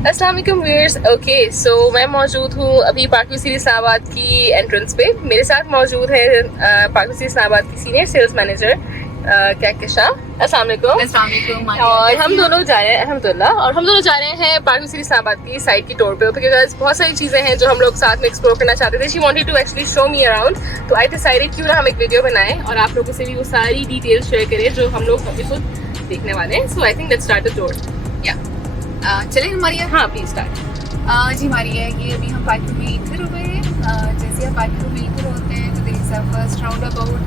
अस्सलाम वालेकुम viewers. Okay so मैं मौजूद हूँ अभी पार्क सिटी इस्लामाबाद की एंट्रेंस पे। मेरे साथ मौजूद है पार्क सिटी इस्लामाबाद की सीनियर सेल्स मैनेजर कहकशां। अस्सलाम वालेकुम। और हम दोनों जा रहे हैं अल्हम्दुलिल्लाह, और हम दोनों जा रहे हैं पार्क सिटी इस्लामाबाद की साइड की टूर पे, बिकॉज बहुत सारी चीज़ें हैं जो हम लोग साथ में एक्सप्लोर करना चाहते थे। She wanted to actually show me around, तो आई डिसाइडेड क्यों ना हम एक वीडियो बनाएं और आप लोगों से भी वो सारी डिटेल्स शेयर करें जो हम लोग अभी खुद देखने वाले हैं। So I think let's start the tour. या चले हमारी हाँ प्लीज स्टार्ट। जी हमारी है ये अभी हम पार्किंग में इधर हुए हैं। जैसे हम पार्किंग में इधर होते हैं तो there is a first roundabout.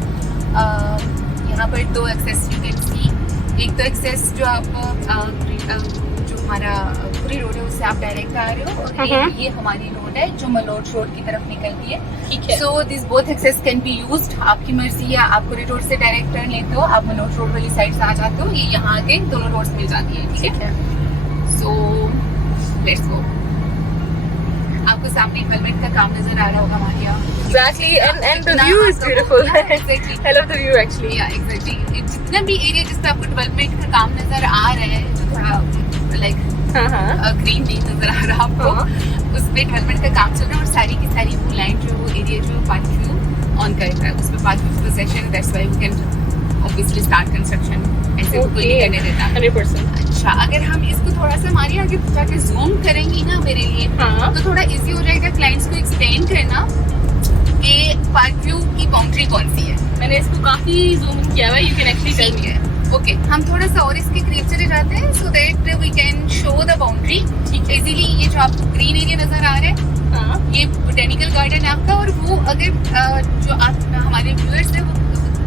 यहाँ पर दो एक्सेस यू कैन सी। एक तो एक्सेस जो आप जो हमारा पूरी रोड है उससे आप डायरेक्ट आ रहे हो, और ये हमारी रोड है जो मलोट रोड की तरफ निकलती है। ठीक है। So this both access can be used. आपकी मर्जी है, आप पूरी रोड से डायरेक्ट टर्न लेते हो, आप मलोट रोड वाली साइड से आ जाते हो, ये यहाँ आके दोनों रोड्स मिल जाती है। ठीक है, सो लेट्स गो। आपको सामने हेलमेट का काम नजर आ रहा होगा हमारे यहाँ। Exactly, and the view is beautiful. Exactly. I love the view actually. Yeah, exactly. जितना भी एरिया जिस पे आपको डेवलपमेंट का काम नजर आ रहा है, जो थोड़ा लाइक ग्रीन डी नजर आ रहा है आपको, उस पे डेवलपमेंट का काम चल रहा है, और सारी की सारी वो लैंड जो वो एरिया जो पार्क व्यू ऑन कर रहा है, उस पे park view position, that's why we can obviously start construction. ऐसे तो कोई नहीं करने देता 100%। अच्छा, अगर हम इसको थोड़ा सा हमारे आगे जाके जूम करेंगी ना मेरे लिए, तो थोड़ा इजी हो जाएगा क्लाइंट्स को एक्सप्लेन करना कि पार्क व्यू की बाउंड्री कौन सी है। मैंने इसको काफी जूम इन किया हुआ है, you can actually tell me. Okay, हम थोड़ा सा और इसके करीब चले जाते हैं so that we can show the boundary. ठीक है, इजीली ये जो आपको ग्रीन एरिया नजर आ रहा है, ये बोटेनिकल गार्डन है आपका, और वो अगर जो आप हमारे व्यूअर्स है वो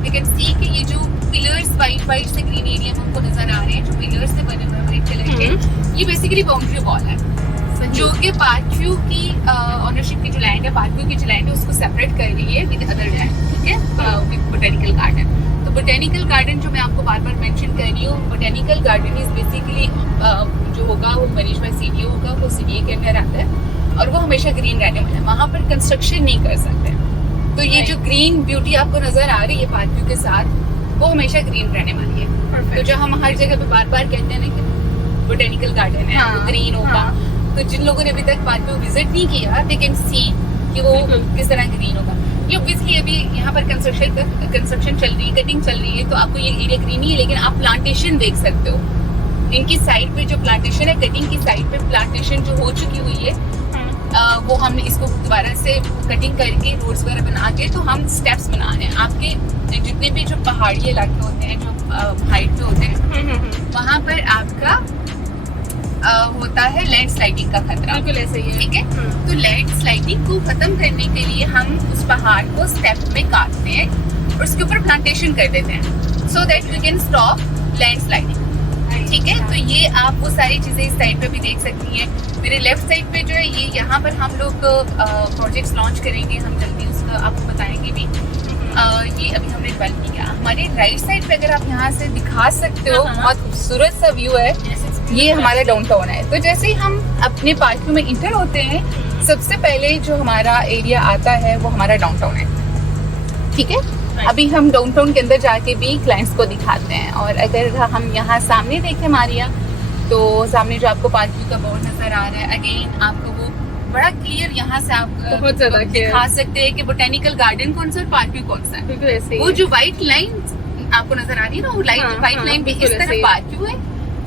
वी कैन सी कि ये जो पिलर्स वाइट से ग्रीन एरिया में हमको नजर आ रहे हैं, जो पिलर्स से बने हुए व्हाइट कलर के, ये बेसिकली बाउंड्री वॉल है जो कि पार्क व्यू की ऑनरशिप की जो लैंड है, पार्क व्यू की जो लैंड है उसको सेपरेट कर रही है विद अदर लैंड। ठीक है, विद बोटेनिकल गार्डन। तो बोटेनिकल गार्डन जो मैं आपको बार बार मेंशन कर रही हूँ, बोटेनिकल गार्डन इज बेसिकली जो होगा वो मनीष भाई सीडीओ होगा, वो सीडीए के अंदर आता है, और वो हमेशा ग्रीन रहने वाला है, वहाँ पर कंस्ट्रक्शन नहीं कर सकते। तो ये जो ग्रीन ब्यूटी आपको नजर आ रही है पार्क व्यू के साथ, वो हमेशा ग्रीन रहने वाली है। तो जो हम हर जगह पे बार बार कहते हैं ना कि बोटेनिकल गार्डन है, वो ग्रीन होगा, तो जिन लोगों ने अभी तक पार्क व्यू विजिट नहीं किया, दे कैन सी कि वो किस तरह ग्रीन होगा। ये ऑब्वियसली अभी यहाँ पर कंस्ट्रक्शन चल रही है, कटिंग चल रही है, तो आपको ये एरिया ग्रीन ही है, लेकिन आप प्लांटेशन देख सकते हो। इनकी साइड पे जो प्लांटेशन है, कटिंग की साइड पे प्लांटेशन जो हो चुकी हुई है, वो हमने इसको दोबारा से कटिंग करके रोड्स वगैरह बना के, तो हम स्टेप्स बना रहे हैं। आपके जितने भी जो पहाड़ी इलाके होते हैं, जो हाइट पे होते हैं, वहाँ पर आपका होता है लैंड स्लाइडिंग का खतरा। बिल्कुल ऐसे ही है। ठीक है, तो लैंड स्लाइडिंग को खत्म करने के लिए हम उस पहाड़ को स्टेप में काटते हैं और उसके ऊपर प्लांटेशन कर देते हैं, so that we can stop land sliding. ठीक है, तो ये आप वो सारी चीजें इस साइड पे भी देख सकती हैं। मेरे लेफ्ट साइड पे जो है, ये यहाँ पर हम लोग प्रोजेक्ट्स लॉन्च करेंगे, हम जल्दी उसका आपको बताएंगे भी। ये अभी हमने डेवलप नहीं किया। हमारे राइट साइड पे अगर आप यहाँ से दिखा सकते हो, बहुत खूबसूरत सा व्यू है, ये हमारा डाउनटाउन है। तो जैसे ही हम अपने पार्क में इंटर होते हैं, सबसे पहले जो हमारा एरिया आता है वो हमारा डाउनटाउन है। ठीक है, अभी हम डाउनटाउन के अंदर जाके भी क्लाइंट्स को दिखाते हैं। और अगर हम यहाँ सामने देखें मारिया, तो सामने जो आपको पार्क व्यू का बोर्ड नजर आ रहा है, अगेन आपको वो बड़ा क्लियर यहाँ से आप बहुत ज्यादा दिखा सकते हैं कि बोटेनिकल गार्डन कौन सा और पार्क व्यू कौन सा है। वो जो व्हाइट लाइन आपको नजर आ रही है ना, वो व्हाइट लाइन पे इस तरह पार्क व्यू है,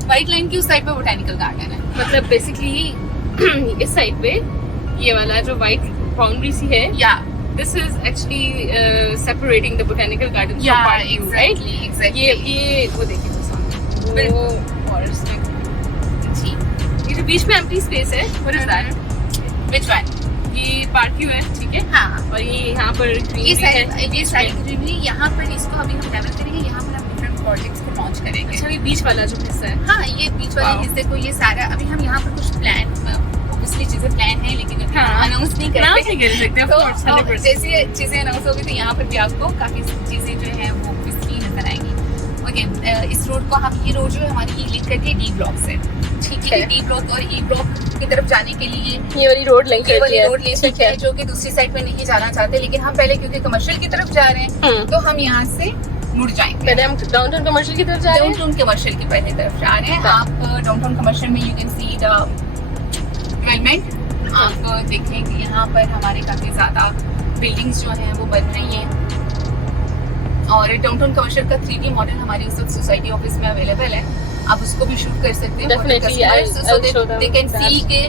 व्हाइट लाइन की उस साइड पे बोटेनिकल गार्डन है। मतलब बेसिकली इस साइड पे ये वाला जो व्हाइट बाउंड्री सी है, या this is actually separating the botanical garden from park view, right? Exactly. ये वो देखिए तो सामने वो फॉरेस्ट जी, ये जो बीच में एम्प्टी स्पेस है, what is that? Which one? ये पार्क व्यू है। ठीक है, हाँ, और ये यहाँ पर ये साइड ग्रीनरी यहाँ पर इसको अभी हम डेवलप करेंगे, यहाँ पर हम डिफरेंट प्रोजेक्ट्स को लॉन्च करेंगे। अच्छा, ये बीच वाला जो हिस्सा है, हाँ, ये बीच वाले हिस्से को, ये सारा अभी हम यहाँ पर कुछ प्लान, ऑब्वियसली चीजें प्लान है, लेकिन अनाउंस नहीं करते। तो जैसे चीजें अनाउंस होगी तो यहाँ पर भी आपको काफी चीजें जो है वो ऑब्वियसली नजर आएंगी। ओके, इस रोड को हम, ये रोड जो है हमारी, ये लिंक करती है डी ब्लॉक से। ठीक है, डी ब्लॉक और ई ब्लॉक की तरफ जाने के लिए ये वाली रोड लिंक ले सकते हैं, जो कि दूसरी साइड पे नहीं जाना चाहते, लेकिन हम पहले क्योंकि कमर्शियल की तरफ जा रहे हैं, तो हम यहाँ से मुड़ जाएंगे। पहले हम डाउनटाउन कमर्शियल की तरफ जा रहे हैं। डाउनटाउन कमर्शियल की पहले तरफ जा रहे हैं। आप डाउनटाउन कमर्शियल में you can see the development आप देखें कि यहाँ पर हमारे काफ़ी ज़्यादा बिल्डिंग्स जो हैं वो बन रही हैं और डाउनटाउन कमर्शियल का 3D मॉडल हमारे इस वक्त सोसाइटी ऑफिस में अवेलेबल है, आप उसको भी शूट कर सकते हैं। Definitely, I'll show them. They can see के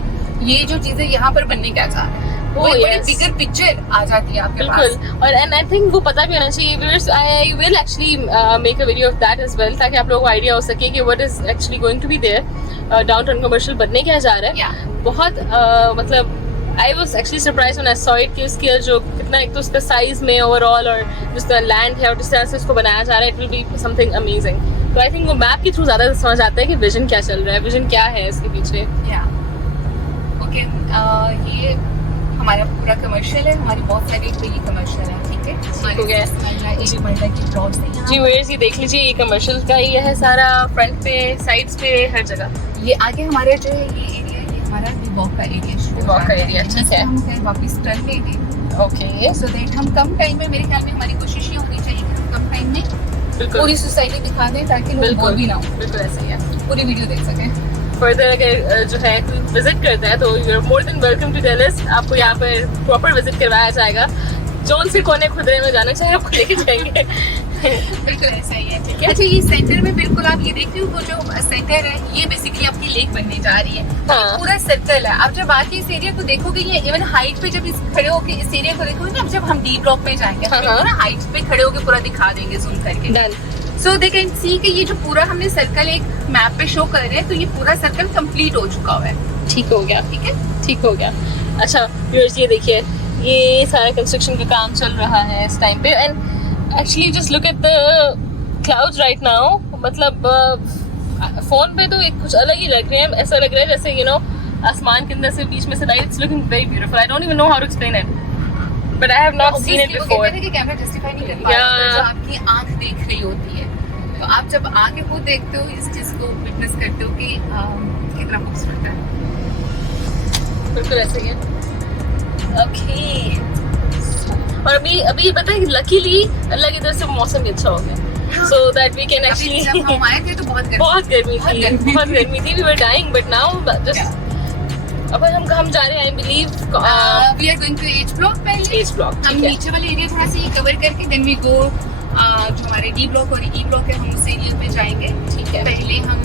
ये जो चीज़ें यहाँ पर बनने क्या जा रहा है, बिगर पिक्चर आ जाती है आपके पास। बिल्कुल, और एंड आई थिंक वो पता भी होना चाहिए viewers, I will actually make a video of that as well, ताकि आप लोगों को आइडिया हो सके कि what is actually going to be there, downtown commercial बनने क्या जा रहा है। बहुत मतलब I was actually surprise when I saw it कि उसकी जो कितना, एक तो उसका साइज में ओवरऑल और जिस तरह लैंड है और जिस तरह से उसको बनाया जा रहा है, it will be something amazing. तो आई थिंक वो मैप के थ्रू ज्यादा समझ आता है कि विजन क्या चल रहा है, विजन क्या है इसके पीछे। ओके, ये हमारा पूरा कमर्शियल है, हमारी बहुत सारी कमर्शियल है, ठीक है। हो गया जी व्यूअर्स, ये देख लीजिए, ये कमर्शियल का ही है सारा, फ्रंट पे, साइड्स पे, हर जगह। ये आगे हमारे जो है ये एरिया, ये हमारा वॉक का एरिया, वॉक का एरिया, ठीक है। हम कहीं वापस टर्न लेंगे, ओके, सो दैट हम कम टाइम में, मेरे ख्याल में हमारी कोशिश ये होनी चाहिए कि हम कम टाइम में पूरी सोसाइटी दिखा दें ताकि लोग बोर भी ना हो। बिल्कुल ऐसा ही है, पूरी वीडियो देख सकें। फर्दर अगर जो है कोई विजिट करता है तो you are more than welcome to tell us, आपको यहाँ पर प्रॉपर विजिट करवाया जाएगा, जोन से कोने खुदरे में जाना चाहिए आपको लेके जाएंगे। बिल्कुल ऐसा ही है, ठीक है। अच्छा, ये सेंटर में बिल्कुल आप ये देखते हो, वो जो सेंटर है ये बेसिकली आपकी लेक बनने जा रही है। हाँ। पूरा सर्कल है, आप जब आके इस एरिया को देखोगे, ये इवन हाइट पे जब इस खड़े होके इस एरिया को देखोगे ना, जब हम डी ब्लॉक पे जाएंगे, ना हाइट पे खड़े होके पूरा दिखा देंगे जूम करके। Done. So they can see कि ये जो पूरा हमने सर्कल एक मैप पे शो कर रहे हैं, तो ये पूरा सर्कल कंप्लीट हो चुका हुआ है। ठीक हो गया, ठीक है, ठीक हो गया। अच्छा व्यूअर्स, ये देखिए, ये सारा कंस्ट्रक्शन का काम चल रहा है इस टाइम पे, and actually just look at the clouds right now. मतलब फोन पे तो एक कुछ अलग ही लग रहे हैं, ऐसा लग रहा है जैसे यू नो आसमान के अंदर से बीच में से light, it's looking very beautiful. I don't even know how to explain it, but I have not seen it before. Camera justify नहीं कर पाता, जो आपकी आंख देख रही होती है, तो आप जब आगे खुद देखते हो, इस चीज को विटनेस करते हो कि कितना खूबसूरत है। बिल्कुल ऐसे ही है। ओके, और अभी पता है लकीली अल्लाह की तरफ से मौसम भी अच्छा हो गया, so that we can actually. जब हम आए थे तो बहुत गर्मी थी, we were dying, but now just अब हम जा रहे हैं, I believe we are going to H block. पहले एच ब्लॉक, हम नीचे वाले एरिया थोड़ा सा ये कवर करके देन वी गो, जो हमारे डी ब्लॉक और ई ब्लॉक है, हम उस एरिया पे जाएंगे, ठीक है। पहले हम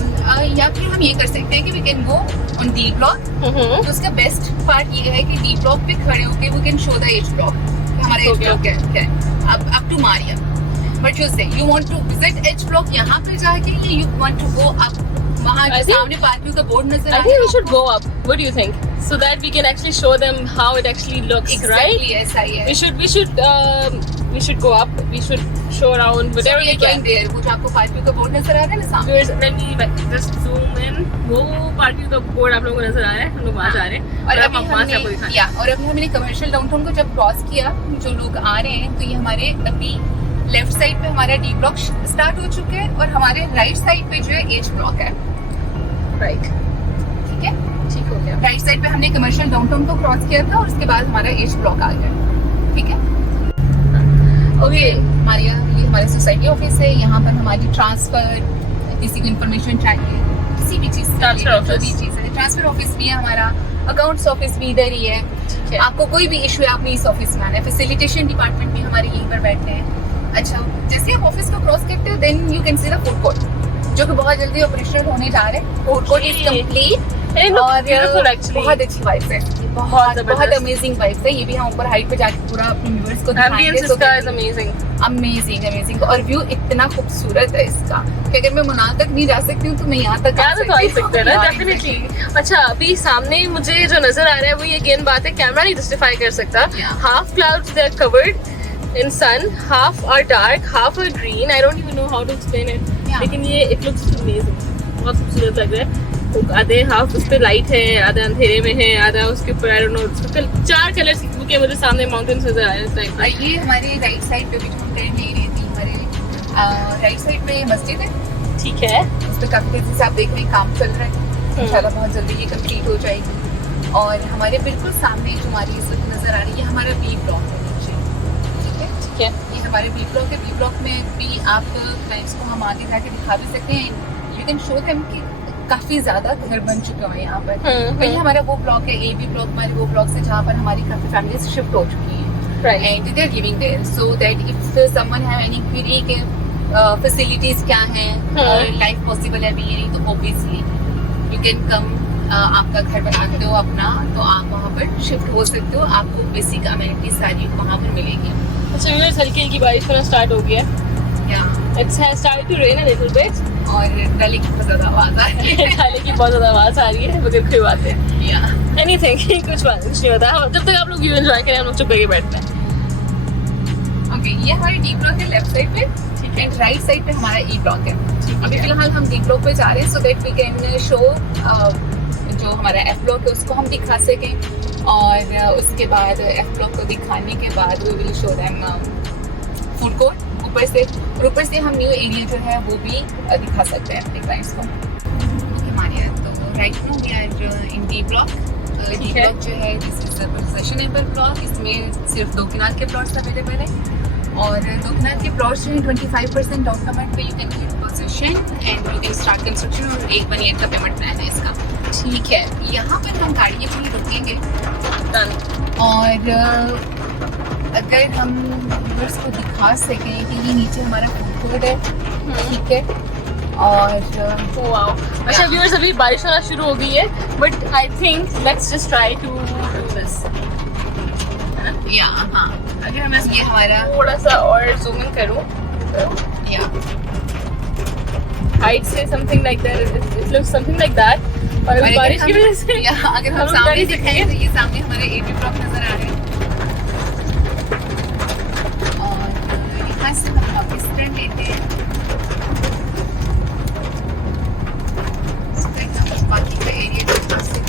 या फिर हम ये कर सकते हैं कि we can go on D block. तो उसका बेस्ट पार्ट ये है कि डी ब्लॉक पे खड़े होके we can show the H block, हमारा एच ब्लॉक है up to Maria. But you say you want to visit H block यहाँ पे जाके, या you want to go up, वहाँ सामने पार्किंग का बोर्ड नजर आ रहा है। I think we should go up. What do you think? So that we can actually show them how it actually looks, exactly, right? ऐसा ही है। We should go up. We should show around whatever we can. There, वो जो आपको parking का board नजर आ रहा है ना सामने। Then we just zoom in. वो पार्किंग का बोर्ड आप लोगों को नजर आ रहा है, हम लोग वहाँ जा रहे हैं। और अभी हमने कमर्शियल डाउनटाउन को जब क्रॉस किया, जो लोग आ रहे हैं, तो ये हमारे अभी लेफ्ट साइड पे हमारा डी ब्लॉक स्टार्ट हो चुका है और हमारे राइट साइड पे जो है एच ब्लॉक है। राइट, ठीक है, ठीक हो गया। राइट साइड पे हमने कमर्शियल डाउनटाउन को क्रॉस किया था और उसके बाद हमारा एच ब्लॉक आ गया, ठीक है। ओके, मारिया, ये हमारी सोसाइटी ऑफिस है। यहाँ पर हमारी ट्रांसफर, किसी को इन्फॉर्मेशन चाहिए, किसी भी चीज़ ट्रांसफर ऑफिस भी है हमारा, अकाउंट्स ऑफिस भी इधर ही है। आपको कोई भी इशू है, आपने इस ऑफिस में आना है। फैसिलिटेशन डिपार्टमेंट भी हमारे यहीं पर बैठे हैं। अच्छा, जैसे आप ऑफिस को क्रॉस करते हो, then you can see the food court, जो कि बहुत जल्दी ऑपरेशनल होने जा रहे हैं। फूड कोर्ट इज कंप्लीट और बहुत अच्छी वाइब्स है, बहुत अमेजिंग वाइब्स है। ये भी हम ऊपर हाइट पे जाके पूरा अपने व्यूअर्स को दिखाएंगे। अमेजिंग और व्यू इतना खूबसूरत है इसका कि अगर मैं मनाल तक नहीं जा सकती हूँ तो मैं यहाँ तक आ सकती हूँ। डेफिनेटली। अच्छा, अभी सामने मुझे जो नजर आ रहा है वो ये अगेन बात है, कैमरा नहीं जस्टिफाई कर सकता। Half clouds they are covered in sun, half are dark, half are green. I don't even know how to explain it. लेकिन ये it looks amazing, बहुत खूबसूरत लग रहा है। आधे हाफ उस पे लाइट है, आधा अंधेरे में है, आधा उसके ऊपर I don't know, 4 कलर्स के मुझे सामने माउंटेन्स नजर आ रहे हैं इस टाइम पे। ये हमारे राइट साइड पे भी जो हम ट्रेन ले रही थी, हमारे राइट साइड पे मस्जिद है, ठीक है। उस पे काफी तेजी से आप देख रहे हैं काम चल रहा है, इंशाल्लाह बहुत जल्दी ये कंप्लीट हो जाएगी। और हमारे बिल्कुल सामने जो हमारी इस वक्त नजर आ रही है, हमारा बी ब्लॉक है नीचे, ठीक है। ये हमारे बी ब्लॉक है। बी ब्लॉक में भी आप क्लाइंट्स को हम आगे जाके दिखा भी सकते हैं। यू कैन शो देम कि काफी ज्यादा घर बन चुके हैं यहाँ पर। तो ये हमारा वो ब्लॉक है, AB ब्लॉक हमारे वो ब्लॉक है जहाँ पर हमारी काफी फैमिलीज शिफ्ट हो चुकी हैं and they are living there, so that if someone have any query के फैसिलिटीज क्या हैं, लाइफ पॉसिबल है भी ये नहीं, तो ऑब्वियसली यू कैन कम, आपका घर बनाते हो अपना तो आप वहाँ पर शिफ्ट हो सकते हो, आपको बेसिक अमेनिटीज सारी वहाँ पर मिलेगी। अच्छा व्यूअर्स, हल्की हल्की बारिश होना स्टार्ट हो गया। It's started to rain a little bit. और डाले की बहुत ज्यादा आवाज आ रही है। डाले की बहुत ज्यादा आवाज आ रही है, मगर कोई बात है। Anything, कुछ नहीं होता। जब तक आप लोग व्यू एंजॉय करें, हम लोग चुप करके बैठते हैं। ओके, ये हमारी डी ब्लॉक है लेफ्ट साइड पे, ठीक है, एंड राइट साइड पे हमारा ई ब्लॉक है। अभी फिलहाल हम डी ब्लॉक पे जा रहे हैं so that we can show जो हमारा एफ ब्लॉक है उसको हम दिखा सकें, और उसके बाद एफ ब्लॉक को दिखाने के बाद we will show them food court ऊपर से, और ऊपर से हम न्यू एरिया जो है वो भी दिखा सकते हैं अपने क्लाइंट्स को। हमारे यहाँ तो right now we are in D block. D block जो है this is a possessionable block, इसमें सिर्फ 2 कनाल के प्लॉट्स अवेलेबल है, और 2 कनाल के प्लॉट्स जो है 25% डाउन पेमेंट पे you can get position and you can start construction, और 1 ईयर का पेमेंट प्लान है इसका। ठीक है, यहाँ पर हम गाड़ियाँ भी रुकेंगे, और अगर हम व्यूअर्स को दिखा सकें कि ये नीचे हमारा फूड कोर्ट है, ठीक है, और वाओ। अच्छा व्यूअर्स, अभी बारिश होना शुरू हो गई है, but I think let's just try to do this. या हाँ, अगर मैं ये हमारा थोड़ा सा और जूम इन करूँ, या हाइट से something like that, it looks something like that. और बारिश की वजह से अगर हम सामने दिखाएं तो ये सामने हमारे AB ब्लॉक नजर आ रहे हैं, और यहाँ से हम इस तरह लेते हैं, हम बाकी का एरिया दिखा सकते हैं।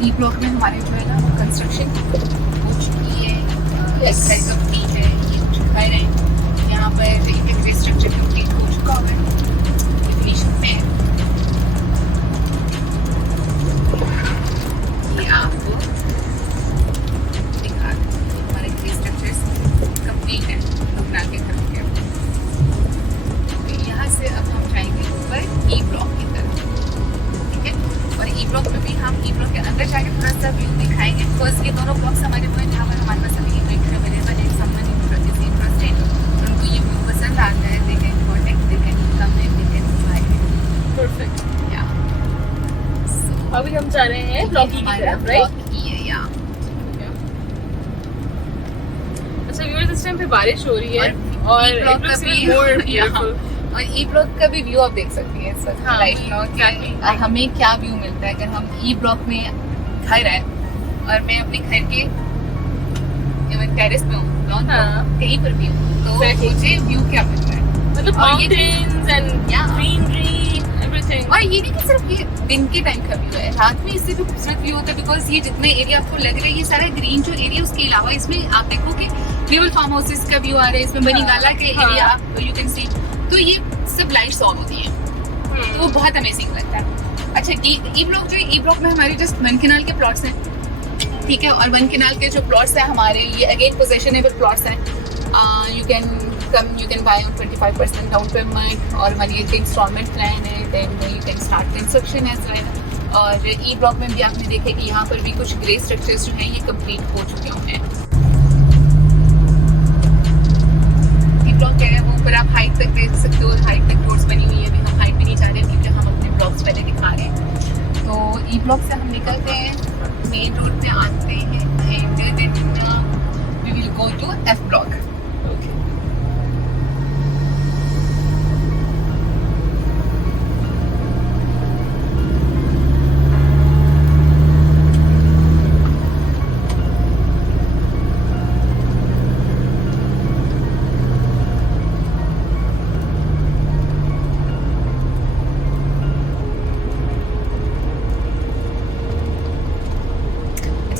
डी ब्लॉक में हमारे जो है ना वो कंस्ट्रक्शन हो चुकी है, कंप्लीट है, ये घर है, यहाँ पर इंफ्रास्ट्रक्चर कंप्लीट हो चुका है, फिनिशिंग में है। ये आपको दिखा हमारे इंफ्रास्ट्रक्चर कंप्लीट है अपना के घर के। यहाँ से अब हम जाएंगे ऊपर ई ब्लॉक की तरफ, ठीक है, और ई ब्लॉक में भी हम ई ब्लॉक के अंदर जाके थोड़ा सा व्यू दिखाएंगे। फर्स्ट के दोनों ब्लॉक्स हमारे वो हैं जहाँ पर हमारे पास अभी इवेंट अवेलेबल है, समवन इंटरेस्टेड, उनको ये व्यू पसंद आता है, they can contact, they can come in, they can buy. Perfect, या अभी हम जा रहे हैं ब्लॉक की तरफ, राइट? या अच्छा व्यूअर्स, इस टाइम पे बारिश हो रही है, और ई ब्लॉक का भी और ई ब्लॉक का भी व्यू आप देख सकती हैं इस वक्त राइट नाउ, क्या हमें क्या व्यू मिलता है अगर हम ई ब्लॉक में घर है और मैं अपने घर के इवन टेरेस पे हूँ, कहीं पर भी हूँ, तो मुझे व्यू क्या मिलता है, मतलब माउंटेन्स एंड ग्रीनरी एवरीथिंग। और ये नहीं कि सिर्फ ये दिन के टाइम का व्यू है, रात में इससे भी खूबसूरत व्यू होता है, बिकॉज ये जितने एरिया आपको लग रहा है ये सारा ग्रीन जो एरिया, उसके अलावा इसमें आप देखोगे रियल फार्म हाउसेस का व्यू आ रहा है, इसमें बनीगाला के एरिया यू कैन सी, तो ये सब लाइट्स ऑन होती हैं, तो वो बहुत अमेजिंग लगता है। अच्छा, ई ब्लॉक जो है, ई ब्लॉक में हमारे जस्ट 1 कनाल के प्लॉट्स हैं, ठीक है, और 1 कनाल के जो प्लॉट्स हैं हमारे, ये अगेन पोजेशनेबल प्लॉट्स हैं, you can come, you can buy on 25% down payment, और 1 ईयर के इंस्टॉलमेंट प्लान है, then you can start construction as well. और ई ब्लॉक में भी आपने देखे कि यहाँ पर भी कुछ ग्रे स्ट्रक्चर्स जो हैं ये कंप्लीट हो चुके हैं। ब्लॉक है वो ऊपर आप हाइट तक देख सकते हो, हाइट तक रोड्स बनी हुई है, अभी हम हाइट पे नहीं जा रहे हैं क्योंकि हम अपने ब्लॉक्स पहले दिखा रहे हैं। तो ई ब्लॉक से हम निकलते हैं, मेन रोड पे आते हैं, and then we will go to F block.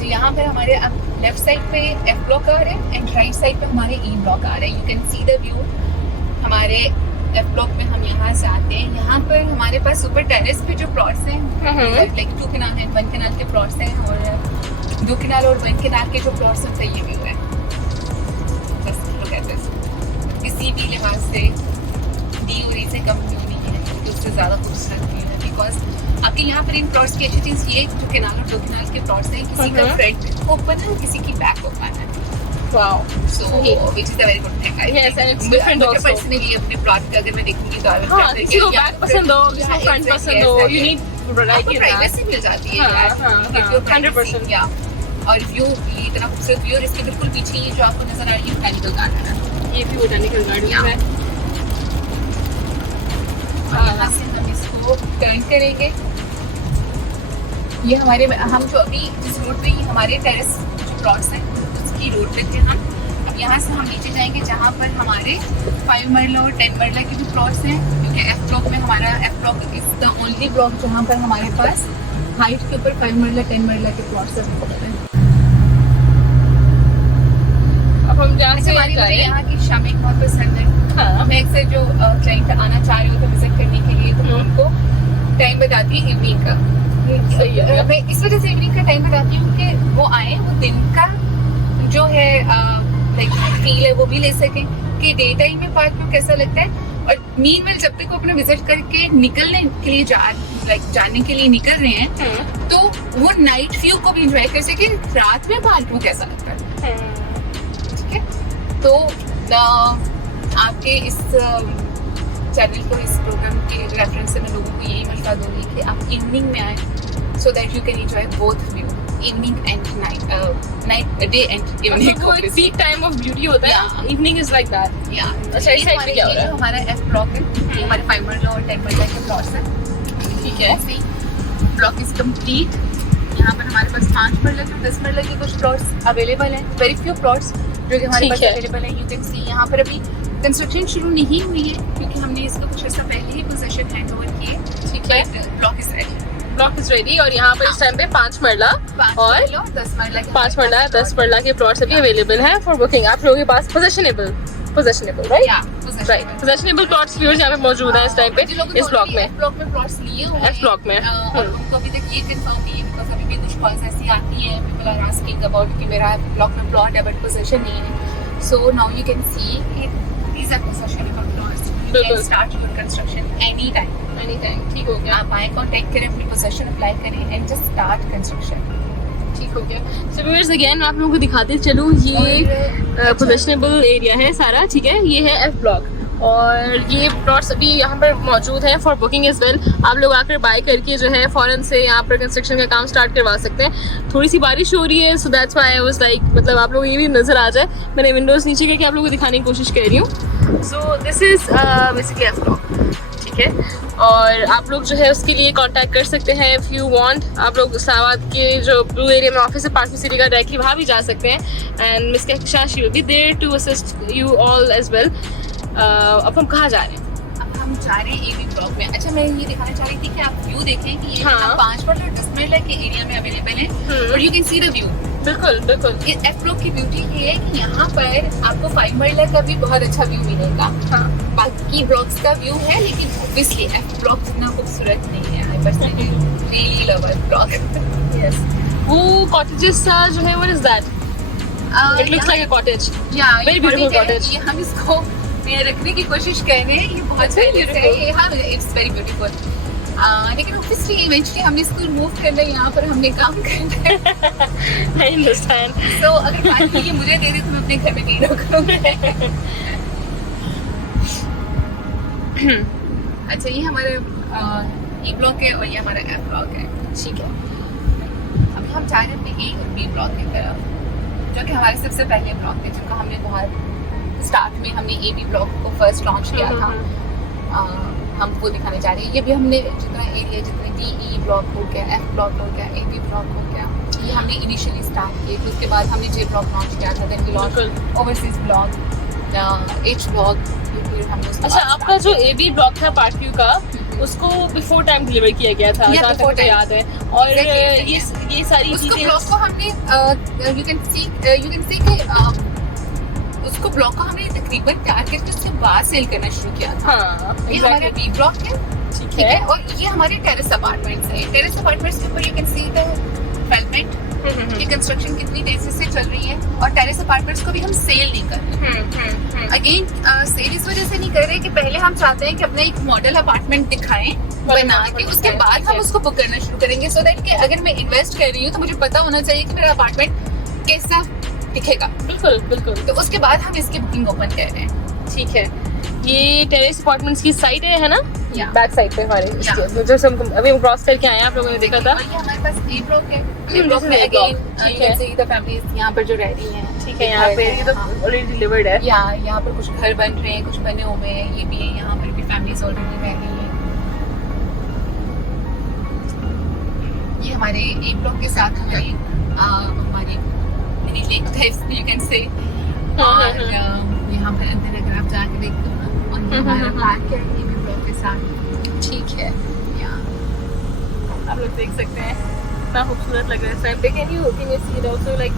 यहाँ पर हमारे अब लेफ्ट साइड पे एफ ब्लॉक आ रहे हैं एंड राइट साइड पे हमारे ई ब्लॉक आ रहे हैं। You can see the view हमारे एफ ब्लॉक में हम यहाँ से आते हैं। यहाँ पर हमारे पास ऊपर टेरेस पे जो प्लॉट्स हैं लाइक 2 कनाल है, 1 कनाल के प्लॉट्स हैं, और 2 कनाल और 1 कनाल के जो प्लॉट्स हैं ये व्यू है। बस लोग कहते हैं किसी भी लिहाज से डी और ई से कम व्यू नहीं है, क्योंकि उससे ज़्यादा खूबसूरत व्यू है। बिकॉज आपके यहाँ पर इन प्लॉट्स की अच्छी चीज़ ये जो कनाल और 2 कनाल के प्लॉट्स हैं, किसी का फ्रंट ओपन है, किसी की बैक ओपन है। Wow. So, which is a very good thing. Yes, and it's different also. Personally, अपने plot का अगर मैं देखूंगी तो I will हाँ, prefer किसी को कि बैक पसंद हो, किसी को फ्रंट पसंद हो, you need variety आपको in that. privacy मिल जाती है हाँ, यार। हाँ, If you're 100%. privacy, yeah. और व्यू ये इतना खूबसूरत व्यू, और इसके बिल्कुल पीछे ये जो आपको नजर आ रही है बोटैनिकल गार्डन है। ये भी बोटैनिकल गार्डन है। और यहाँ से हम इसको टर्न करेंगे। ये हमारे हम जो अभी जिस रोड पे ये हमारे टेरेस जो प्लॉट्स हैं उसकी रोड पे थे हम। अब यहाँ से हम नीचे जाएंगे जहाँ पर हमारे 5 मरला और 10 मरला के भी प्लॉट्स हैं, क्योंकि एफ ब्लॉक में हमारा F block is the only block जहाँ पर हमारे पास हाइट के ऊपर 5 मरला 10 मरला के प्लॉट्स अवेलेबल हैं। अब हम जहाँ से हमारी जा रहे हैं, यहाँ की शामिक बहुत पसंद है। हाँ, मैं अक्सर जो क्लाइंट आना चाह रही हूँ तो विजिट करने के लिए, तो मैं उनको टाइम बताती हूँ इवनिंग का। सही है। मैं इस वजह से इवनिंग का टाइम बताती हूँ कि वो आए, वो दिन का जो है लाइक फील है वो भी ले सकें कि डे टाइम में पार्क में कैसा लगता है, और मीनवेल जब तक वो अपना विजिट करके निकलने के लिए जाने के लिए निकल रहे हैं तो वो नाइट व्यू को भी एंजॉय कर सके, रात में पार्क में कैसा लगता है। ठीक है, तो आपके इस चैनल को, इस प्रोग्राम के रेफरेंस से मैं लोगों को यही मशवरा दूंगी कि आप इवनिंग में आए, so that you can enjoy both view, evening and night, day and evening. वो एक पीक टाइम ऑफ ब्यूटी होता है, इवनिंग इज लाइक दैट। या अच्छा, इस साइड पे क्या हो रहा है? हमारा एफ ब्लॉक है, ये हमारे 5 मरला और 10 मरला के प्लॉट्स हैं। ठीक है, ब्लॉक इज कंप्लीट। यहाँ पर हमारे पास 5 मरला के 10 मरला के कुछ प्लॉट्स अवेलेबल हैं, वेरी फ्यू प्लॉट्स जो कि हमारे पास अवेलेबल हैं। यू कैन सी यहाँ पर अभी कंस्ट्रक्शन शुरू नहीं हुई है, क्योंकि हमने इसको कुछ अर्सा पहले ही पोजीशन हैंड ओवर किए। ठीक है, block is ready, block is ready. और यहाँ पर इस टाइम पे 5 मरला और 10 मरला के 5 मरला 10 मरला के प्लॉट्स अभी अवेलेबल हैं फॉर बुकिंग। आप लोगों के पास possessionable right, possessionable plots viewers यहाँ पे मौजूद हैं इस टाइम पे इस ब्लॉक में। एफ ब्लॉक में प्लॉट्स लिए हुए हैं, एफ ब्लॉक में और उनको अभी तक ये कंफर्म नहीं है, बिकॉज़ अभी भी कुछ कॉल्स ऐसी आती हैं, पीपल आर आस्किंग अबाउट कि मेरा ब्लॉक में प्लॉट है बट पोजीशन नहीं है। So now you can see these are positionable plots, you can start your construction any time. ठीक हो गया, आप आए, कांटेक्ट करें, अपनी पोजीशन अप्लाई करें एंड जस्ट स्टार्ट कंस्ट्रक्शन। ठीक हो गया। सो व्यूअर्स अगेन मैं आप लोगों को दिखाते चलूँ, ये पोजेशनेबल एरिया है सारा। ठीक है, ये है एफ ब्लॉक और ये प्लॉट्स अभी यहाँ पर मौजूद हैं फॉर बुकिंग एज वेल। आप लोग आकर बाय करके जो है फ़ौरन से यहाँ पर कंस्ट्रक्शन का काम स्टार्ट करवा सकते हैं। थोड़ी सी बारिश हो रही है, so that's why I was like, मतलब आप लोग ये भी नज़र आ जाए, मैंने विंडोज़ नीचे करके आप लोगों को दिखाने की कोशिश कर रही हूँ। So this is basically F block. ठीक है, और आप लोग जो है उसके लिए कांटेक्ट कर सकते हैं इफ़ यू वांट। आप लोग इस्लामाबाद के जो ब्लू एरिया में ऑफिस है पार्क सिटी का, डायरेक्टली वहाँ भी जा सकते हैं and miss Kahkashan she will be there to assist you all as well. अब हम कहाँ जा रहे हैं? अब हम जा रहे हैं एवी ब्लॉक में। अच्छा, मैं ये दिखाना चाह रही थी कि आप व्यू देखें कि ये हाँ। 5 मरला और 10 मरला के एरिया में अवेलेबल है, और you can see the view. बिल्कुल एफ ब्लॉक की ब्यूटी ये है कि यहाँ पर आपको 5 मरला का भी बहुत अच्छा व्यू मिलेगा। हाँ, बाकी ब्लॉक्स का व्यू है, लेकिन ऑब्वियसली एफ ब्लॉक जितना खूबसूरत नहीं है। I personally really love F block. Yes, वो कॉटेजेस सा जो है, what is that? It looks like a cottage, very beautiful cottage. हम इसको रखने की कोशिश कर रहे हैं, ये बहुत beautiful है। हाँ, इट्स वेरी ब्यूटीफुल। लेकिन ऑब्वियसली इवेंचुअली हमने इसको मूव करना है, यहाँ पर हमने काम करना है। I understand. तो अगर बात ये मुझे दे दे तो मैं अपने घर में नहीं रखूंगी। अच्छा, ये हमारे ई ब्लॉक है और ये हमारा एफ ब्लॉक है। ठीक है, अभी हम जा रहे हैं ए और बी ब्लॉक की तरफ, जो कि हमारे सबसे पहले ब्लॉक थे, जिनको हमने बहुत स्टार्ट में हमने ए बी ब्लॉक को फर्स्ट लॉन्च किया था। हम वो दिखाने जा रहे हैं। ये भी हमने जितना एरिया, जितने डी ई ब्लॉक हो गया, एफ ब्लॉक हो गया, ए बी ब्लॉक हो गया, ये हमने इनिशियली स्टार्ट किए। उसके बाद हमने जे ब्लॉक लॉन्च किया था, then we launch overseas block, H block. अच्छा, आपका जो ए बी ब्लॉक था पार्क व्यू का, उसको बिफोर टाइम डिलीवर किया गया था, जहाँ तक मुझे याद है। और ये सारी चीजें ब्लॉक को हमने यू कैन सी कि उसको ब्लॉक को हमने तकरीबन तैयार करके उसके बाद सेल करना शुरू किया था। हाँ, ये हमारा बी ब्लॉक है, ठीक ठीक है, और ये हमारे टेरेस अपार्टमेंट्स है। टेरेस अपार्टमेंट्स के ऊपर you can see the development, ये कंस्ट्रक्शन कितनी तेजी से चल रही है। और टेरेस अपार्टमेंट्स को भी हम सेल नहीं कर रहे। अगेन सेल इस वजह से नहीं कर रहे कि पहले हम चाहते हैं कि अपना एक मॉडल अपार्टमेंट दिखाएं बना के, उसके बाद हम उसको बुक करना शुरू करेंगे, सो दैट कि अगर मैं इन्वेस्ट कर रही हूँ तो मुझे पता होना चाहिए कि मेरा अपार्टमेंट कैसा दिखेगा। बिल्कुल बिल्कुल। तो उसके बाद हम इसकी बुकिंग ओपन कर रहे हैं। ठीक है, ये टेरेस अपार्टमेंट्स की साइड है ना, Yeah. बैक साइड पे हमारे Yeah. इसके जो हम अभी क्रॉस करके आए हैं, आप लोगों ने देखा था। और ये हमारे पास ए ब्लॉक है। ए this ब्लॉक is में A अगेन block, ठीक यू कैन है। सी द फैमिलीज यहाँ पर जो रह रही हैं। ठीक है, यहाँ पे ये तो ऑलरेडी डिलीवर्ड है। यहाँ पर कुछ घर बन रहे हैं, कुछ बने हुए हैं, ये भी है, यहाँ पर भी फैमिलीज ऑलरेडी रह रही हैं। ये हमारे ए ब्लॉक के साथ हमारी मिनी लेक है, यू कैन से। और यहाँ पर अंदर अगर आप जाके देखते हो ना, और ये हमारा पार्क है ये भी ब्लॉक के साथ। ठीक है, आप लोग देख सकते हैं कितना खूबसूरत लग रहा है इस टाइम पे। Can you see it also, like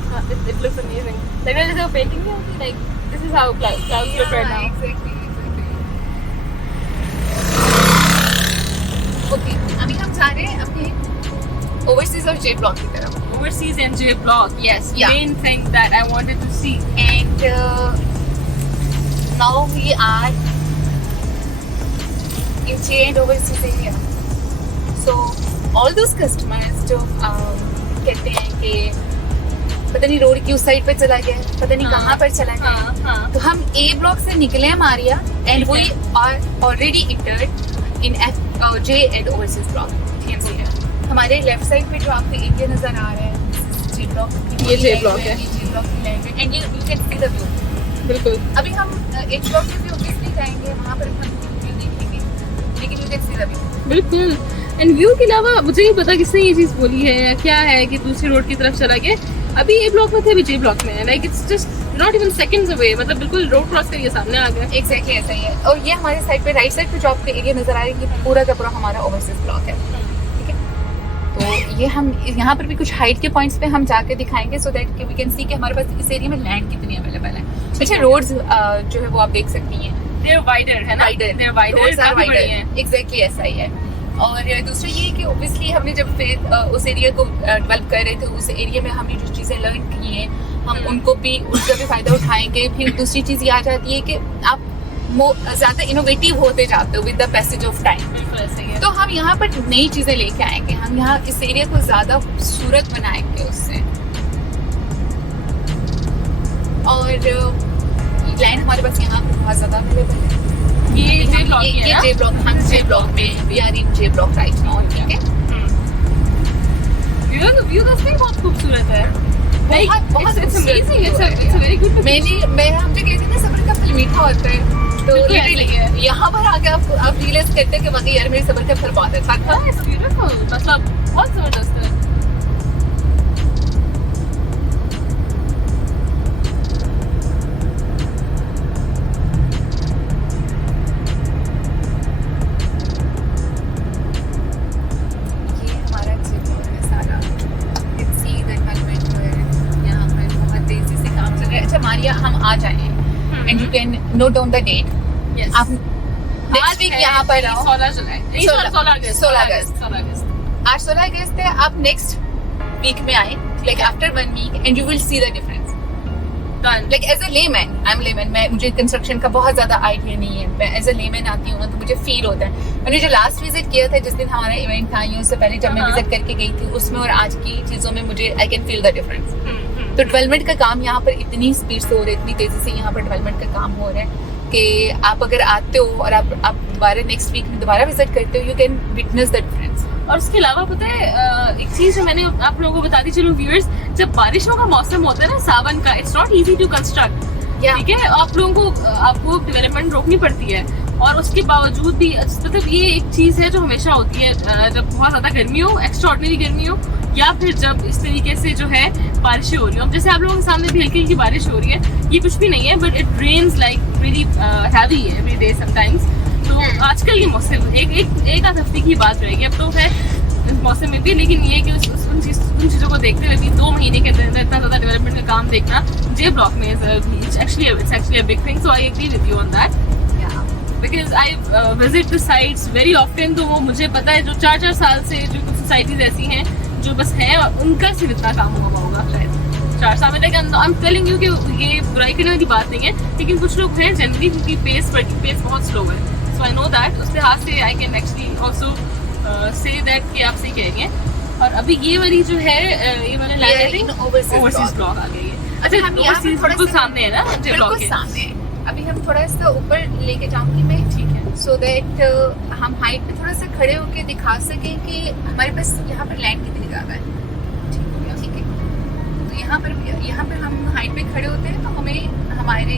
it looks amazing, like जैसे वो पेंटिंग नहीं होती, like this is how clouds look right now. Okay, अभी हम जा रहे हैं अपने ओवरसीज और जे ब्लॉक की तरफ। Overseas and J block, Yes, yeah. main thing that I wanted to see. And now we are in J and overseas area. So all those customers जो कहते हैं कि पता नहीं रोड की उस साइड पे चला गया, पता नहीं कहाँ पर चला गया, तो हम ए ब्लॉक से निकले हैं Maria, and we are already entered in J and overseas block. हमारे लेफ्ट साइड पे जो आपको एरिया नजर आ रहा है, जे ब्लॉक, ये J block है। ये जे ब्लॉक की लैंड है, and you can see the view. बिल्कुल। अभी हम एच ब्लॉक में भी ऑब्वियसली जाएंगे, वहाँ पर हम व्यू देखेंगे, लेकिन you can see the view. बिल्कुल। एंड व्यू के अलावा मुझे नहीं पता किसने ये चीज बोली है या क्या है कि दूसरी रोड की तरफ चला गया। अभी ए ब्लॉक में थे, अभी जे ब्लॉक में है, like it's just not even seconds away, मतलब बिल्कुल रोड क्रॉस करिए सामने आ गए। एग्जैक्टली ऐसा ही है। और ये हमारे साइड पे राइट साइड पे जो आपको एरिया नजर आ रहा है, ये पूरा का पूरा हमारा ओवरसीज ब्लॉक है, ठीक है। तो ये हम यहाँ पर भी कुछ हाइट के पॉइंट्स पे हम जाके दिखाएंगे, so that we can see कि हमारे पास इस एरिया में लैंड कितनी अवेलेबल है। अच्छा, रोड्स जो है वो आप देख सकती हैं, They're wider, है ना? They're wider, काफी बड़ी हैं। एग्जैक्टली ऐसा ही है। और दूसरा ये है कि ऑब्वियसली हमने जब फिर उस एरिया को डेवलप कर रहे थे, उस एरिया में हमने जो चीज़ें लर्न की हैं, हम उनको भी उसका भी फायदा उठाएंगे। फिर दूसरी चीज़ ये आ जाती है कि आप ज़्यादा इनोवेटिव होते जाते हो with the passage of time. तो हम यहाँ पर नई चीज़ें लेके आएंगे, हम यहाँ इस एरिया को ज़्यादा खूबसूरत बनाएंगे उससे। और लैंड हमारे पास यहाँ पे बहुत ज़्यादा अवेलेबल है। ये जे ब्लॉक ये जे ब्लॉक, हम जे ब्लॉक में, we are in J block right now, ठीक है। व्यू तो सही बहुत खूबसूरत है, बहुत it's amazing, it's a very good position. मैं हम जो कहते हैं ना, सब्र का फल मीठा होता है, तो बिल्कुल ऐसे ही है। यहाँ पर आके आप रियलाइज करते हैं कि वाकई यार मेरे सब्र का फल बहुत अच्छा था। हाँ, it's beautiful, मतलब बहुत जबरदस्त है। ये हमारा क्षेत्र है सारा, सी द डेवलपमेंट है, यहाँ पर बहुत तेजी से काम चल रहा है। अच्छा मारिया, हम आ जाए and you can note down the date. Yes. आप नेक्स्ट वीक यहाँ पर आओ। 16 जुलाई, 16 अगस्त, 16 अगस्त। 16 अगस्त। आज 16 अगस्त है, आप नेक्स्ट वीक में आए, like after 1 week, and you will see the difference. Done. Like as a layman, I am layman, मुझे कंस्ट्रक्शन का बहुत ज्यादा आइडिया नहीं है। मैं एज अ लेमैन आती हूँ ना, तो मुझे फील होता है। मैंने जो लास्ट विजिट किया था, जिस दिन हमारा इवेंट था, उससे पहले जब मैं विजिट करके गई थी, उसमें और आज की चीजों में मुझे I can feel the difference. तो डेवलपमेंट का काम यहाँ पर इतनी स्पीड से हो रहा है, इतनी तेजी से यहाँ पर डेवलपमेंट का काम हो रहा है कि आप अगर आते हो और आप दोबारा नेक्स्ट वीक में दोबारा विजिट करते हो, you can witness the difference. और उसके अलावा पता है एक चीज जो मैंने आप लोगों को बता दी, चलो व्यूअर्स, जब बारिशों का मौसम होता है ना, सावन का, it's not easy to construct, ठीक है। आप लोगों को आपको डेवलपमेंट रोकनी पड़ती है, और उसके बावजूद भी मतलब ये एक चीज है जो हमेशा होती है, जब बहुत ज्यादा गर्मी हो, एक्स्ट्राऑर्डिनरी गर्मी हो, या फिर जब इस तरीके से जो है बारिशें हो रही हो। जैसे आप लोगों के सामने भी हल्की हल्की बारिश हो रही है, ये कुछ भी नहीं है, but it rains like very heavy every day sometimes. तो आजकल के मौसम एक आध हफ्ते की बात रहेगी, अब तो है इस मौसम में भी, लेकिन ये कि उन चीज़ों को देखते हुए भी 2 महीने के अंदर इतना ज़्यादा डेवलपमेंट का काम देखना जे ब्लॉक में it's actually a big thing, so I agree with you on that because I visit the sites very often. तो वो मुझे पता है जो 4-4 साल से जो कुछ सोसाइटीज ऐसी हैं जो बस हैं, उनका सिर्फ इतना काम हुआ होगा शायद 4 साल में। लेकिन आई एम टेलिंग यू कि ये बुराई करने वाली बात नहीं है, लेकिन कुछ लोग हैं जनरली जिनकी पेस बहुत स्लो है, सो आई नो दैट। उस लिहाज से I can actually also say that कि आप सही कह रही हैं। और अभी ये वाली जो है ये वाला लैंड ओवरसीज ब्लॉक आ गई है। अच्छा, हम ओवरसीज बिल्कुल सामने है ना जे ब्लॉक के सामने। अभी हम थोड़ा सा ऊपर लेके जाऊंगी मैं, ठीक है, सो दैट हम हाइट पे थोड़ा सा खड़े होके दिखा सकें कि हमारे पास यहाँ पर लैंड कितनी ज़्यादा है। ठीक है, तो यहाँ पर हम हाइट पे खड़े होते हैं तो हमें हमारे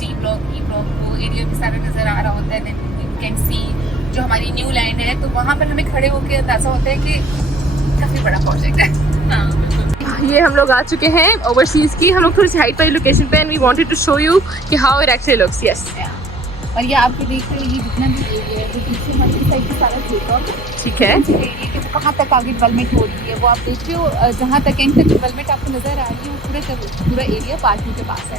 डी ब्लॉक ई ब्लॉक वो एरिया भी सारा नज़र आ रहा होता है। देन यू कैन सी जो हमारी न्यू लैंड है, तो वहाँ पर हमें खड़े होके अंदाज़ा होता है कि काफ़ी बड़ा प्रोजेक्ट है। हाँ बिल्कुल। ये हम लोग आ चुके हैं ओवरसीज की, हम लोग थोड़ी सी हाइट वाली लोकेशन पे, and we wanted to show you कि how it actually looks. Yes, और ये आप देख रहे हैं ये जितना भी एरिया है, जो पीछे मल्टी साइड का सारा खेता है, ठीक है, एरिया के कहाँ तक आगे डेवलपमेंट हो रही है वो आप देख रहे हो। जहाँ तक एंड तक डेवलपमेंट आपको नजर आ रही है वो पूरा एरिया पार्किंग के पास है।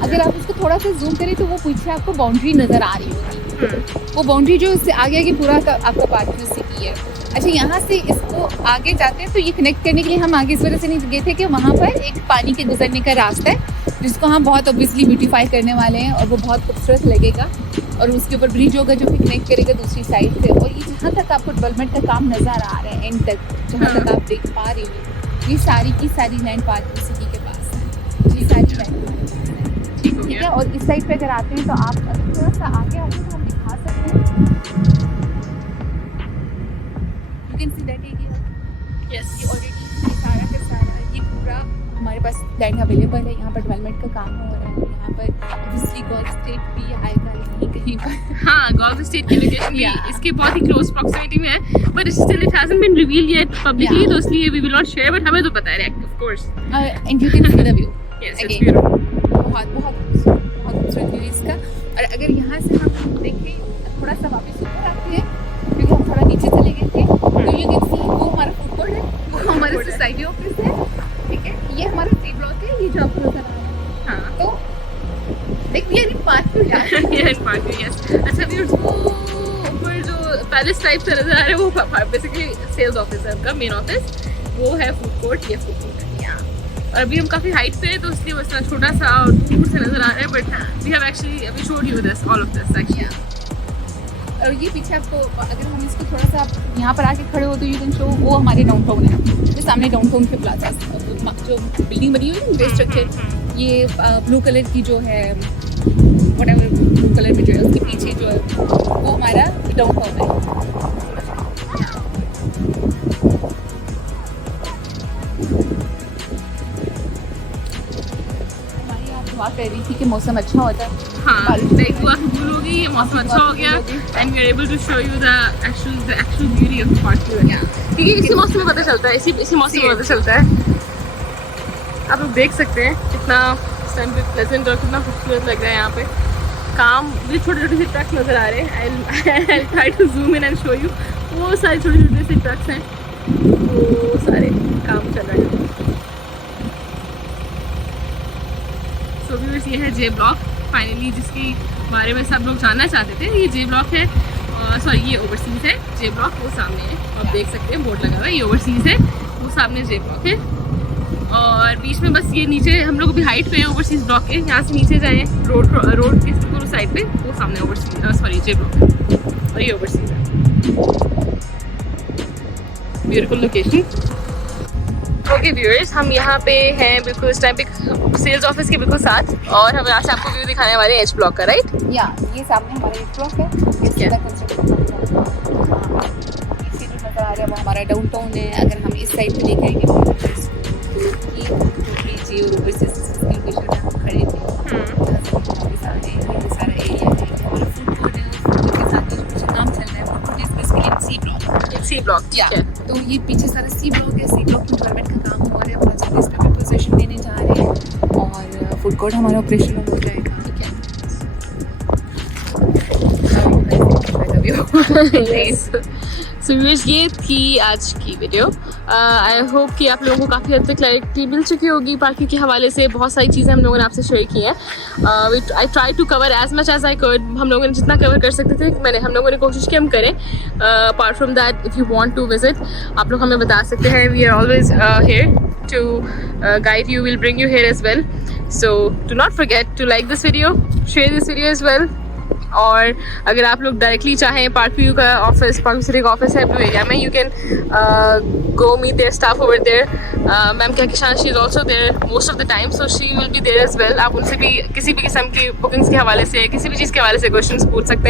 अगर आप इसको थोड़ा सा जूम करें तो वो पीछे आपको बाउंड्री नजर आ रही होगी, वो बाउंड्री जो इससे आगे की पूरा आपका पार्किंग सिटी है। अच्छा, यहाँ से इसको आगे जाते हैं तो ये कनेक्ट करने के लिए हम आगे इस वजह से नहीं गए थे कि वहाँ पर एक पानी के गुजरने का रास्ता है जिसको हम बहुत ऑब्वियसली ब्यूटीफाई करने वाले हैं और वो बहुत खूबसूरत लगेगा, और उसके ऊपर ब्रिज होगा जो कि कनेक्ट करेगा दूसरी साइड से। और ये जहाँ तक आपको डेवलपमेंट का काम नज़र आ रहा है एंड तक, जहाँ तक आप देख पा रही हो, ये सारी की सारी लैंड पार्किंग सिटी के पास है, ये सारी लैंड, ठीक है। और इस साइड पे अगर आते हैं तो आप अगर थोड़ा सा आगे आते हैं तो हम दिखा सकते हैं, you can see that area. Yes, ये ऑलरेडी ये सारा का सारा ये पूरा हमारे पास लैंड अवेलेबल है, यहाँ पर डेवलपमेंट का काम हो रहा है। यहाँ पर ऑब्वियसली गोल्फ स्टेट भी आएगा कहीं पर। हाँ, गोल्फ स्टेट की लोकेशन भी इसके बहुत ही क्लोज प्रॉक्सिमिटी में है, but still it hasn't been revealed yet publicly, तो इसलिए we will not share, but हमें तो पता है of course. And you can see the view. Yes, it's beautiful, बहुत खूबसूरत व्यू इसका। और अगर यहाँ से हम देखें थोड़ा सा वापस ऊपर आते हैं, क्योंकि हम थोड़ा नीचे चले गए थे, तो यू कैन सी वो हमारा फूड कोर्ट है, वो हमारा सोसाइटी ऑफिस है, ठीक है, ये हमारा सी ब्लॉक है, ये जो आपको नजर आ रहा है। हाँ, तो देखिए ये पार्क टू यार, ये पार्क टू। यस, अच्छा, भी ऊपर जो पैलेस टाइप से नजर आ रहा है वो बेसिकली सेल्स ऑफिस है, आपका मेन ऑफिस, वो है फूड कोर्ट, ये फूड कोर्ट है। और अभी हम काफ़ी हाइट पे हैं तो इसलिए बस छोटा सा दूर से नजर आ रहा है, बट वी हैव एक्चुअली अभी showed you this all of this actually. और ये पीछे आपको अगर हम इसको थोड़ा सा यहाँ पर आके खड़े हो तो यू कैन शो, वो हमारे डाउनटाउन है, जो सामने डाउनटाउन के प्लाजा जो बिल्डिंग बनी हुई है वेस्ट स्ट्रक्चर, ये ब्लू कलर की जो है व्हाटएवर ब्लू कलर में जो है उसके पीछे जो है वो हमारा डाउनटाउन है। बात कर रही थी कि मौसम अच्छा होता है। हाँ, दुआ कबूल हो गई, मौसम अच्छा हो गया, and we are able to show you the actual beauty of the park. क्योंकि इसी मौसम में पता चलता है, इसी मौसम में पता चलता है। आप लोग देख सकते हैं कितना प्लेजेंट और कितना खूबसूरत लग रहा है यहाँ पे। काम भी छोटे से ट्रक्स नज़र आ रहे हैं, I try to zoom in and show you, वो सारे छोटे से ट्रक्स हैं, वो सारे काम चल रहे हैं। तो व्यूअर्स, ये है जे ब्लॉक फाइनली, जिसके बारे में सब लोग जानना चाहते थे। ये जे ब्लॉक है, सॉरी ये ओवरसीज है, जे ब्लॉक वो सामने है, आप देख सकते हैं बोर्ड लगा हुआ है, ये ओवरसीज है, वो सामने जे ब्लॉक है, और बीच में बस ये नीचे हम लोग अभी हाइट पे हैं ओवरसीज ब्लॉक के, यहाँ से नीचे जाएँ रोड के पूरे साइड पे, वो सामने ओवरसीज सॉरी जे ब्लॉक है, और ये ओवरसीज है। Beautiful location. ओके व्यूअर्स, हम यहाँ पे हैं बिल्कुल इस टाइम पे सेल्स ऑफिस के बिल्कुल साथ, और हम यहाँ से आपको व्यू दिखाने वाले हैं एच ब्लॉक का, राइट? या ये सामने हमारा एच ब्लॉक है, इसके जो नज़र आ रहा है वो हमारा डाउनटाउन है। अगर हम इस साइड पे देखेंगे ये जो लोकेशन में हम खड़े थे, सारा एरिया है, हमारा फूड कोर्ट है, फूड के साथ जो काम चल रहा है food court is basically C block, या तो ये पीछे सारा सी ब्लॉक है, सी ब्लॉक डेवलपमेंट का काम हो रहा है, बहुत जल्दी इस पर पोजीशन देने जा रहे हैं, और फूड कोर्ट हमारा ऑपरेशनल हो जाएगा, ठीक है। सो ये थी आज की वीडियो। आई होप कि आप लोगों को काफ़ी हद तक क्लैरिटी मिल चुकी होगी पार्किंग के हवाले से। बहुत सारी चीज़ें हम लोगों ने आपसे शेयर की हैं। I try to cover as much as I could. हम लोगों ने जितना कवर कर सकते थे हम लोगों ने कोशिश की हम करें। Apart from that, if you want to visit, आप लोग हमें बता सकते हैं। We are always here to guide you, will bring you here as well. So do not forget to like this video, share this video as well. और अगर आप लोग डायरेक्टली चाहें पार्क व्यू का ऑफिस, पार्क सिटी का office है blue area में, you can go meet their staff over there. Ma'am Kahkashan, she is also there most of the time, so she will be there as well. आप उनसे भी किसी भी किस्म की बुकिंग्स के हवाले से, किसी भी चीज़ के हवाले से क्वेश्चंस पूछ सकते हैं।